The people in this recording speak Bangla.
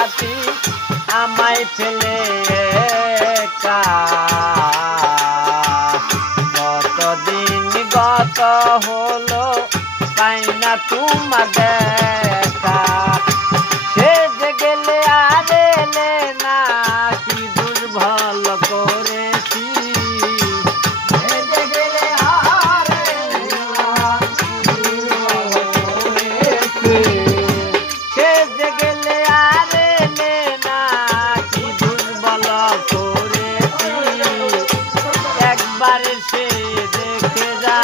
রাতি আমায় ফেলে একা। কতদিন গত হলো পাই না তোমার দেখা। সে যে গেলে আর এলে না কি দুর্বল করেছি। সে যে গেলে আর এলে না কি দুর্বল করেছি। একবার সে দেখে যা।